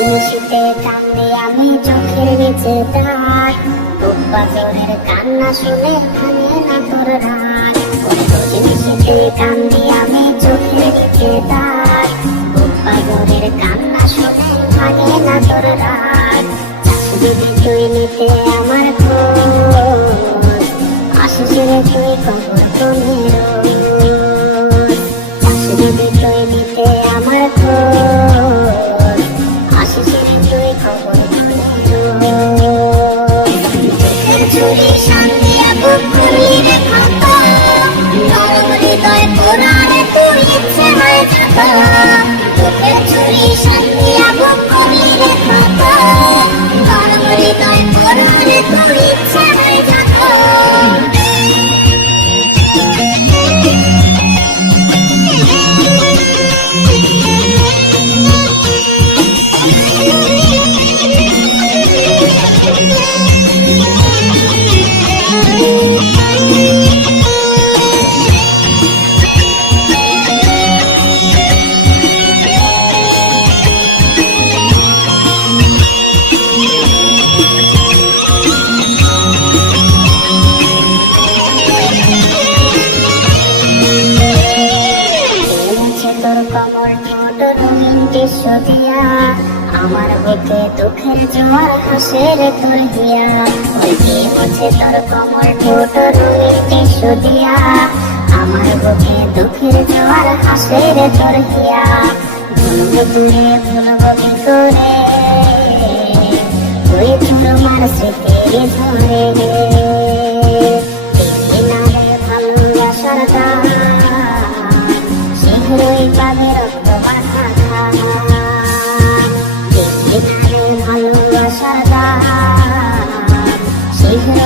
নিশিতে কান্দে আমি চোখের নিচে তার। বাজরের কান্না শুনে ভাঙে না তোর রোজ নিশিতে কান্দে আমি চোখের নিচে তার। বাজরের কান্না শুনে ভাঙে না তোর রাত দিদি তুই নিতে আমার খোঁজ। আসিস রে তুই কবর তুমি রোজ দৃশ্য দিয়া আমার বুকে দুঃখের জোয়ার হাসে রে তোর হিয়া ওই যে হচ্ছে তোর কমল ঠোঁট রঙিন দৃশ্য দিয়া আমার বুকে দুঃখের জোয়ার হাসে রে তোর ভুলবো তুরে ভুলবো করে ওই তোমার স্মৃতির ধরে।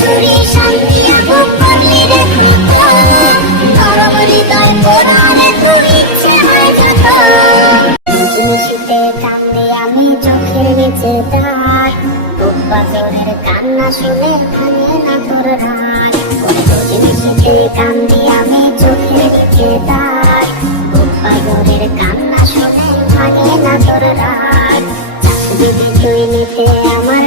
চুরি সঙ্গে বুক করলি রে নরম হৃদয় পোড়ারে তোর ইচ্ছে হয় যত। নিশিতে কান্দে আমি চোখের নিচে তার। খুব বাজরের কান্না শুনে ভাঙে না তোর রোজ নিশিতে কান্দে আমি চোখের নিচে তার। তোর আমার